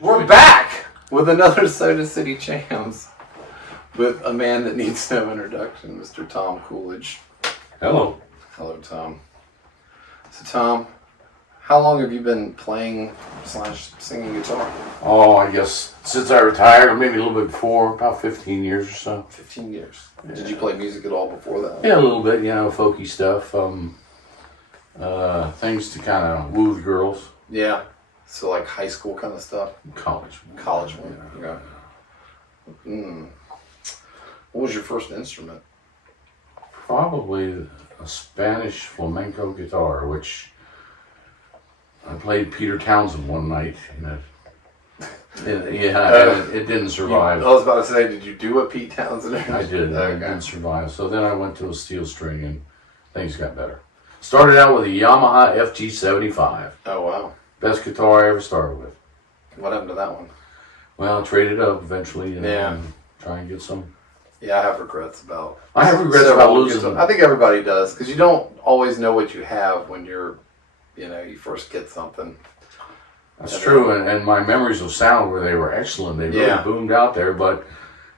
We're back with another Soda City Jams with a man that needs no introduction, Mr. Tom Coolidge. Hello. Hello, Tom. So, Tom, how long have you been playing / singing guitar? Oh, I guess since I retired, maybe a little bit before, about 15 years or so. 15 years. Yeah. Did you play music at all before that? Yeah, a little bit, folky stuff. Things to kind of woo the girls. Yeah. So like high school kind of stuff? College. College one, yeah. What was your first instrument? Probably a Spanish flamenco guitar, which I played Peter Townsend one night. It didn't survive. I was about to say, did you do a Pete Townsend? I did. It didn't survive. So then I went to a steel string and things got better. Started out with a Yamaha FG75. Oh, wow. Best guitar I ever started with. What happened to that one? Well, I traded up eventually and try and get some. Yeah, I have regrets about. I have regrets about losing them. I think everybody does, because you don't always know what you have when you're, you first get something. That's true, and my memories of sound where they were excellent. They really boomed out there, but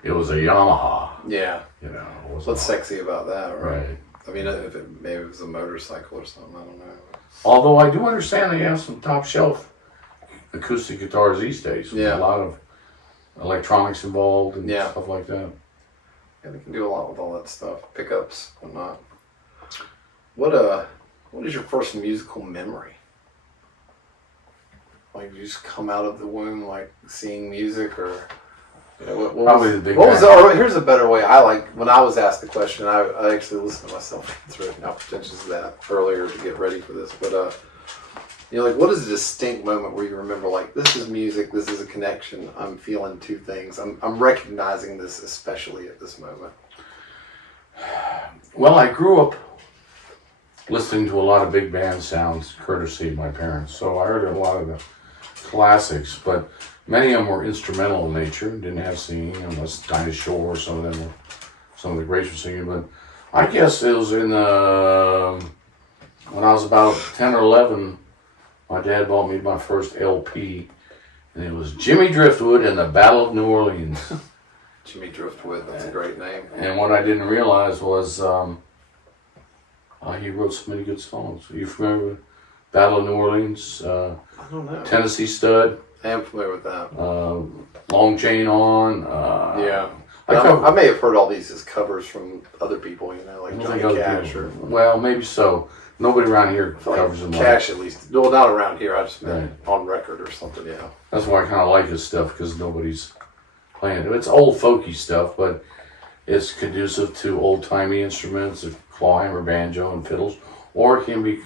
it was a Yamaha. Yeah. What's sexy about that, right? I mean, maybe it was a motorcycle or something, I don't know. Although I do understand they have some top shelf acoustic guitars these days. Yeah. A lot of electronics involved and stuff like that. Yeah, they can do a lot with all that stuff. Pickups, whatnot. What is your first musical memory? Like, you just come out of the womb, like, seeing music, or... Probably the big here's a better way. When I was asked the question, I actually listened to myself answer it, how pretentious is that, earlier to get ready for this. But, what is a distinct moment where you remember, like, this is music, this is a connection, I'm feeling two things, I'm recognizing this especially at this moment? Well, I grew up listening to a lot of big band sounds, courtesy of my parents. So I heard a lot of the classics, but many of them were instrumental in nature, didn't have singing, unless Dinah Shore, some of the greats were singing. But I guess it was when I was about 10 or 11, my dad bought me my first LP, and it was Jimmy Driftwood and the Battle of New Orleans. Jimmy Driftwood, that's a great name. And what I didn't realize was he wrote so many good songs. Are you familiar with Battle of New Orleans? I don't know. Tennessee Stud. I am familiar with that. Long Chain On. I may have heard all these as covers from other people, like Johnny Cash. Well, maybe so. Nobody around here covers them. Cash, at least. Well, not around here. I just meant on record or something, That's why I kind of like his stuff, because nobody's playing it. It's old folky stuff, but it's conducive to old-timey instruments, a clawhammer, banjo, and fiddles, or it can be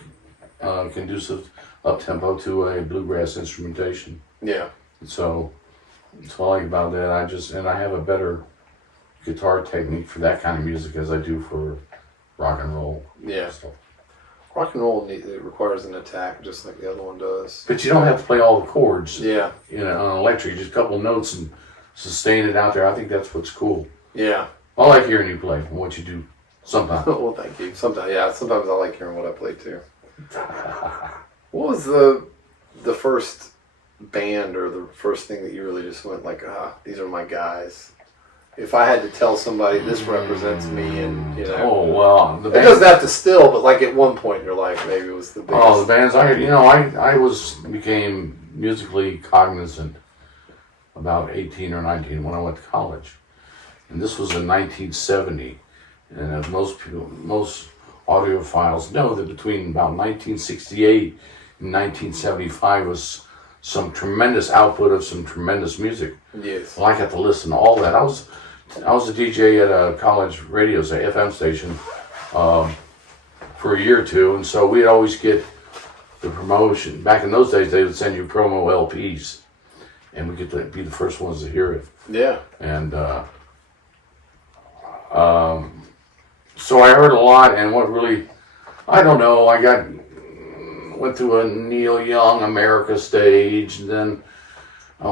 conducive up-tempo to a bluegrass instrumentation. Yeah. So that's what I like about that. I have a better guitar technique for that kind of music as I do for rock and roll. Yeah. So. Rock and roll, it requires an attack just like the other one does. But you don't have to play all the chords. Yeah. On electric, just a couple of notes and sustain it out there. I think that's what's cool. Yeah. I like hearing you play and what you do sometimes. Well, thank you. Sometimes I like hearing what I play too. What was the first band or the first thing that you really just went like, these are my guys? If I had to tell somebody this represents me, and Oh well, it doesn't have to still, but like at one point in your life, maybe it was the biggest. Oh, the bands I became musically cognizant about 18 or 19 when I went to college, and this was in 1970. And as most audiophiles know, that between about 1968 and 1975 was some tremendous output of some tremendous music. Yes. Well, I got to listen to all that. I was a DJ at a college radio FM station for a year or two, and so we'd always get the promotion. Back in those days, they would send you promo LPs, and we get to be the first ones to hear it. Yeah. And so I heard a lot, and what really, I don't know, went through a Neil Young America stage, and then I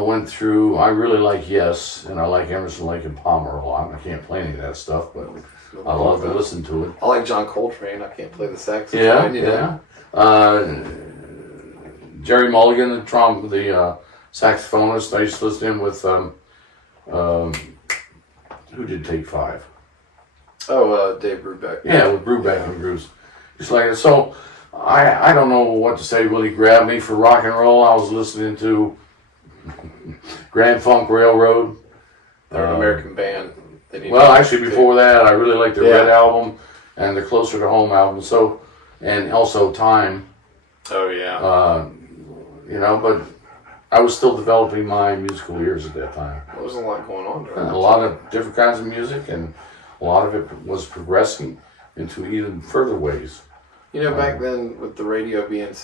really like Yes, and I like Emerson, Lake and Palmer a lot. I can't play any of that stuff, but I love to listen to it. I like John Coltrane. I can't play the saxophone. Yeah. Jerry Mulligan, the saxophonist. I used to listen to him with, who did Take Five? Oh, Dave Brubeck. Yeah, with Brubeck and Bruce. Just like, so I don't know what to say. Really grabbed me for rock and roll. I was listening to Grand Funk Railroad. They're an American band. Well, actually, before that, I really liked the Red album and the Closer to Home album. So, and also Time. Oh yeah. You know, but I was still developing my musical ears at that time. There was a lot going on during that A lot of different kinds of music, and a lot of it was progressing into even further ways. You know, back then with the radio being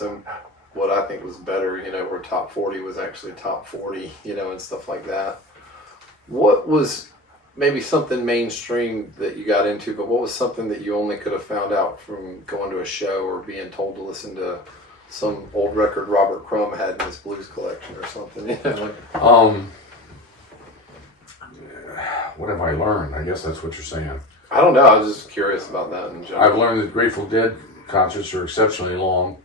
what I think was better, you know, where top 40 was actually top 40, you know, and stuff like that. What was maybe something mainstream that you got into, but what was something that you only could have found out from going to a show or being told to listen to some old record Robert Crumb had in his blues collection or something? You know, what have I learned? I guess that's what you're saying. I don't know. I was just curious about that in general. I've learned that Grateful Dead concerts are exceptionally long.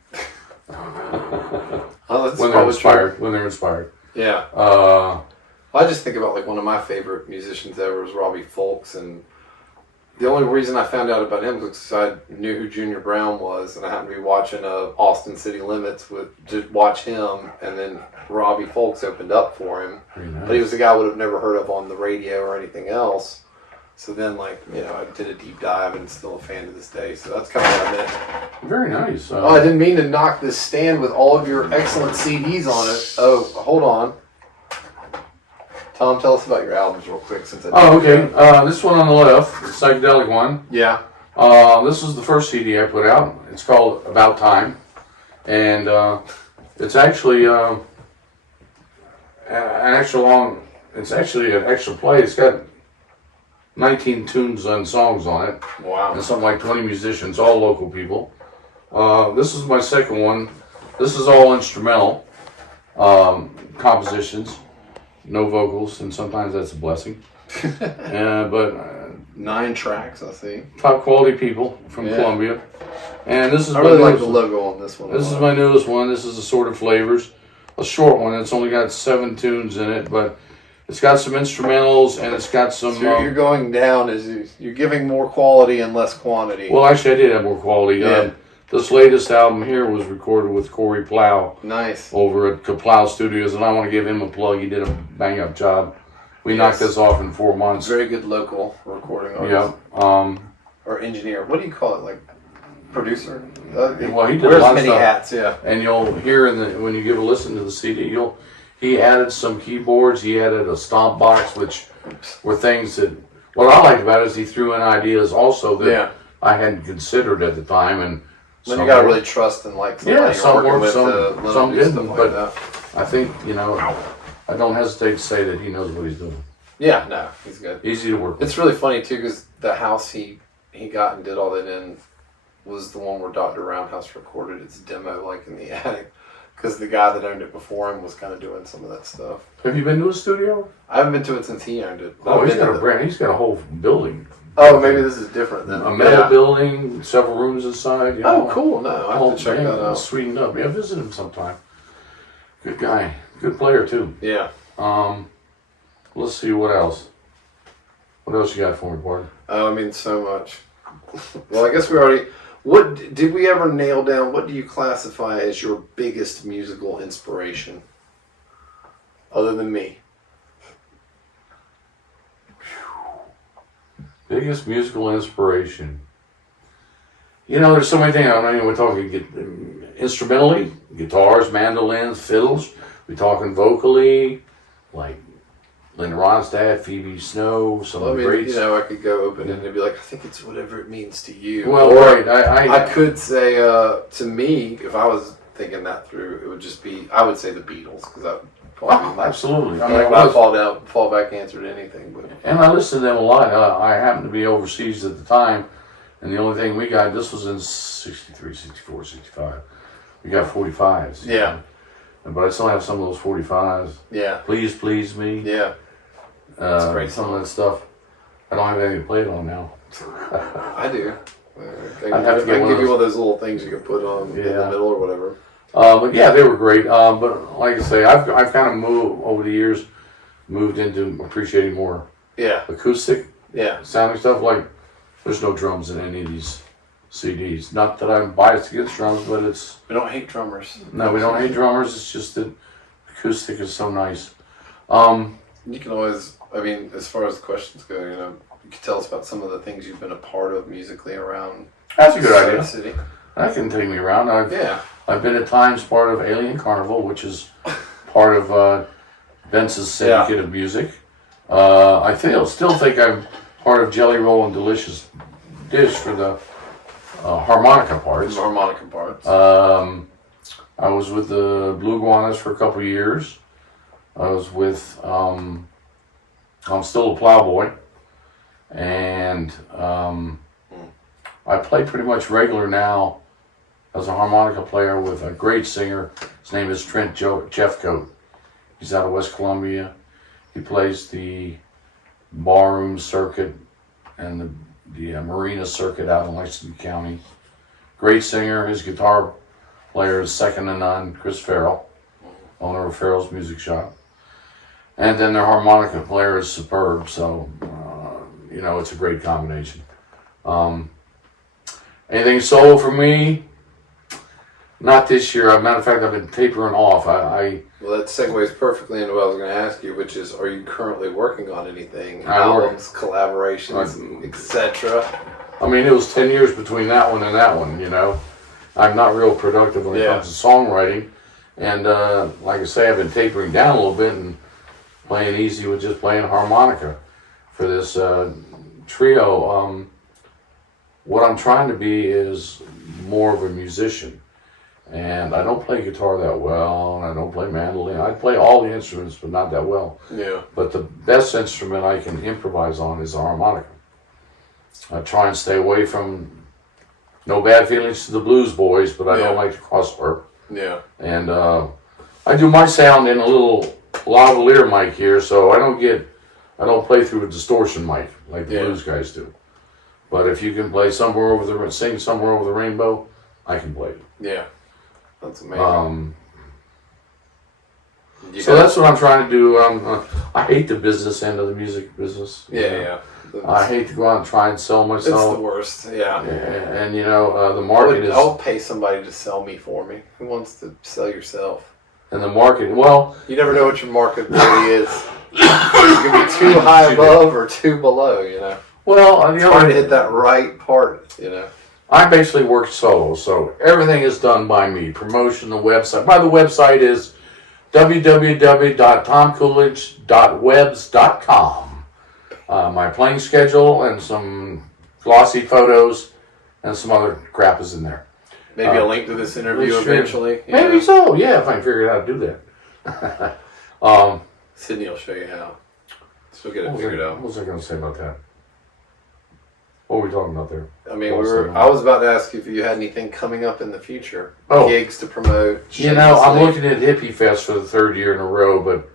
When they're inspired. Yeah. I just think about like one of my favorite musicians ever was Robbie Fulks, and the only reason I found out about him was because I knew who Junior Brown was, and I happened to be watching Austin City Limits to watch him, and then Robbie Fulks opened up for him. Nice. But he was a guy I would have never heard of on the radio or anything else. So then, like, you know, I did a deep dive and still a fan to this day. So that's kind of what I meant. Very nice. Oh, I didn't mean to knock this stand with all of your excellent CDs on it. Oh, hold on. Tom, tell us about your albums real quick. Okay. This one on the left, the psychedelic one. Yeah. This is the first CD I put out. It's called About Time. And it's actually an extra play. It's got 19 tunes and songs on it. Wow. And something like 20 musicians, all local people. This is my second one. This is all instrumental compositions, no vocals, and sometimes that's a blessing. But 9 tracks, I see. Top quality people from Columbia. And this is I really like the logo on this one. This is my newest one. This is Assorted Flavors. A short one. It's only got 7 tunes in it, but it's got some instrumentals and it's got some... So you're going down, you're giving more quality and less quantity. Well, actually, I did have more quality. Yeah. This latest album here was recorded with Corey Plow. Nice. Over at Plow Studios, and I want to give him a plug. He did a bang-up job. We knocked this off in 4 months. Very good local recording artist. Yeah. Or engineer. What do you call it? Like producer? Well, he did wears a lot many of stuff. hats. Yeah. And you'll hear when you give a listen to the CD, he added some keyboards. He added a stomp box, which were things that. What I liked about it is he threw in ideas also that I hadn't considered at the time, and. Then you gotta really trust and like somebody you're some working worked, with some didn't. Like but that. I think I don't hesitate to say that he knows what he's doing. Yeah, no, he's good. Easy to work with. It's really funny too because the house he got and did all that in was the one where Dr. Roundhouse recorded its demo, like in the attic, because the guy that owned it before him was kind of doing some of that stuff. Have you been to his studio? I haven't been to it since he owned it. Oh, he's got a whole building. Oh, maybe this is different then. A metal building, several rooms inside. Oh, cool. No, I have to check that out. Sweetened up. Yeah, visit him sometime. Good guy. Good player, too. Yeah. Let's see, what else? What else you got for me, Bart? Oh, I mean, so much. Well, I guess we already... What did we ever nail down? What do you classify as your biggest musical inspiration? Other than me. Biggest musical inspiration. There's so many things. We're talking instrumentally, guitars, mandolins, fiddles. We're talking vocally, like Linda Ronstadt, Phoebe Snow, some of the greats. I could go open and be like, I think it's whatever it means to you. Well, right. I could say, to me, if I was thinking that through, it would just be, I would say the Beatles, because that absolutely. I fall back answer to anything. But. And I listened to them a lot. I happened to be overseas at the time, and the only thing we got, this was in 63, 64, 65. We got 45s. Yeah. But I still have some of those 45s. Yeah. Please, Please Me. Yeah. That's great. Some of that stuff. I don't have anything to play it on now. I do. I can give you one of those little things you can put on in the middle or whatever. But yeah, they were great. But like I say, I've kind of moved over the years, moved into appreciating more acoustic sounding stuff. Like there's no drums in any of these CDs. Not that I'm biased against drums, but we don't hate drummers. No, we don't hate drummers. It's just that acoustic is so nice. You can always, I mean, as far as the questions go, you know, you can tell us about some of the things you've been a part of musically around. That's a good idea. City. That can take me around. I've been at times part of Alien Carnival, which is part of Vince's syndicate of music. I still think I'm part of Jelly Roll and Delicious Dish for the harmonica parts. The harmonica parts. I was with the Blue Iguanas for a couple of years. I was with, I'm still a plowboy, and I play pretty much regular now as a harmonica player with a great singer. His name is Trent Jeffcoat. He's out of West Columbia. He plays the ballroom circuit and the marina circuit out in Lexington County. Great singer. His guitar player is second to none, Chris Farrell, owner of Farrell's Music Shop. And then their harmonica player is superb, so, you know, it's a great combination. Anything solo for me? Not this year. As a matter of fact, I've been tapering off. Well, that segues perfectly into what I was going to ask you, which is, are you currently working on anything? Albums, collaborations, etc.? I mean, it was 10 years between that one and that one, you know. I'm not real productive when it comes to songwriting. And like I say, I've been tapering down a little bit and playing easy with just playing harmonica for this trio. What I'm trying to be is more of a musician. And I don't play guitar that well, and I don't play mandolin. I play all the instruments, but not that well. Yeah. But the best instrument I can improvise on is the harmonica. I try and stay away from, no bad feelings to the Blues Boys, but I don't like to crosswork. Yeah. And I do my sound in a little lavalier mic here, so I don't play through a distortion mic like the blues guys do. But if you can sing somewhere over the rainbow, I can play it. Yeah. That's amazing. So that's what I'm trying to do. I hate the business end of the music business. Yeah. I hate to go out and try and sell myself. It's the worst, yeah. And you know, the market is... I'll pay somebody to sell me for me. Who wants to sell yourself? And the market, well... You never know what your market really is. You can be too high above or too below, you know. Well, it's hard to hit that right part, you know. I basically work solo, so everything is done by me. Promotion, the website. The website is www.tomcoolidge.webs.com. My playing schedule and some glossy photos and some other crap is in there. Maybe a link to this interview eventually. Maybe so, yeah, if I can figure out how to do that. Sydney will show you how. She'll get it figured out. What was I going to say about that? What were we talking about there? I mean, I was about to ask you if you had anything coming up in the future. Oh. Gigs to promote. You know, I'm looking at Hippie Fest for the third year in a row, but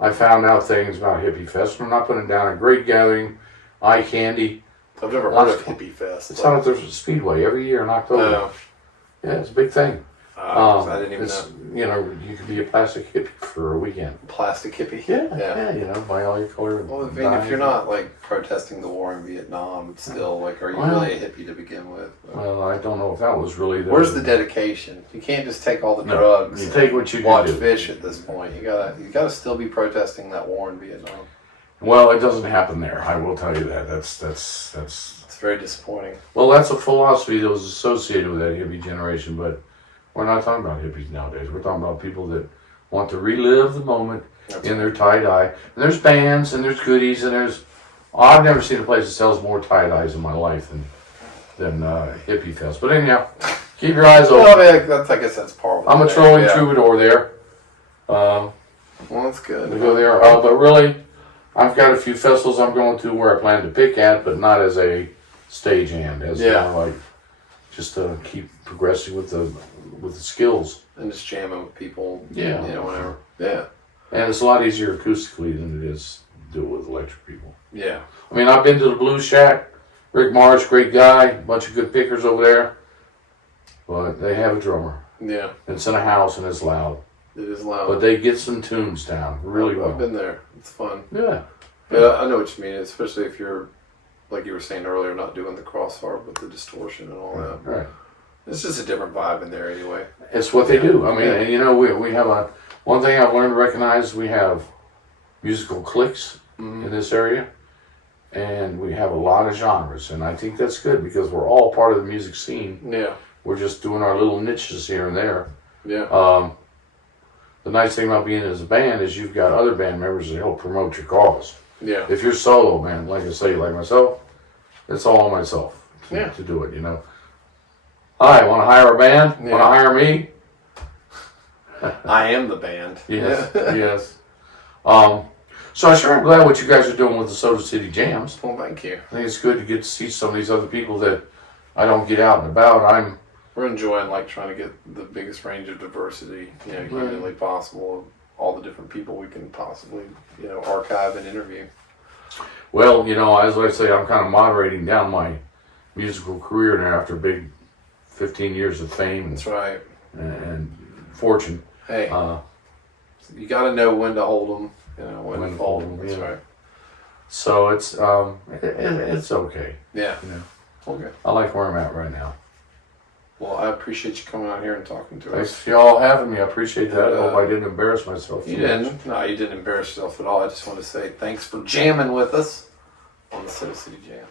I found out things about Hippie Fest. I'm not putting down a great gathering, eye candy. I've never heard of Hippie Fest. It's out at the Speedway every year in October. Yeah, it's a big thing. I didn't even know. You know, you could be a plastic hippie for a weekend. Plastic hippie? Yeah, you know, buy all your color. Well, I mean, if you're not, like, protesting the war in Vietnam, still, like, are you really a hippie to begin with? Well, I don't know if that was really Where's the dedication? You can't just take all the drugs. You take what you can watch do. fish at this point. You gotta still be protesting that war in Vietnam. Well, it doesn't happen there. I will tell you that. That's It's very disappointing. Well, that's a philosophy that was associated with that hippie generation, but we're not talking about hippies nowadays. We're talking about people that want to relive the moment in their tie-dye. And there's bands, and there's goodies, and there's... I've never seen a place that sells more tie-dyes in my life than Hippie Fest. But anyhow, keep your eyes open. Well, I mean, I guess that's part of it. I'm a trolling troubadour there. Well, that's good. To go there. But really, I've got a few festivals I'm going to where I plan to pick at, but not as a stagehand. As more like just to keep progressing with the skills. And just jamming with people. Yeah. You know, whatever. Yeah. And it's a lot easier acoustically than it is to do it with electric people. Yeah. I mean, I've been to the Blues Shack. Rick Marsh, great guy. Bunch of good pickers over there. But they have a drummer. Yeah. It's in a house and it's loud. It is loud. But they get some tunes down really well. I've been there. It's fun. Yeah. Yeah, I know what you mean, especially if you're, like you were saying earlier, not doing the crossharp with the distortion and all that. Right. It's just a different vibe in there anyway. It's what they do. I mean, and you know, we have one thing I've learned to recognize, we have musical cliques in this area, and we have a lot of genres, and I think that's good because we're all part of the music scene. Yeah. We're just doing our little niches here and there. Yeah. The nice thing about being as a band is you've got other band members that help promote your cause. Yeah. If you're solo, man, like I say, like myself, it's all myself to do it, you know. Hi, want to hire a band? Want to hire me? I am the band. Yes, yes. So I sure am glad what you guys are doing with the Soda City Jams. Well, thank you. I think it's good to get to see some of these other people that I don't get out and about. We're enjoying like trying to get the biggest range of diversity, humanly possible, of all the different people we can possibly, archive and interview. Well, as I say, I'm kind of moderating down my musical career now after a big 15 years of fame. That's right. And fortune. Hey, you got to know when to hold them, when to fold them. That's right. So it's okay. Yeah. Okay. I like where I'm at right now. Well, I appreciate you coming out here and talking to us. Thanks for y'all having me. I appreciate that. I hope I didn't embarrass myself. You didn't. No, you didn't embarrass yourself at all. I just want to say thanks for jamming with us on the Soda City Jam.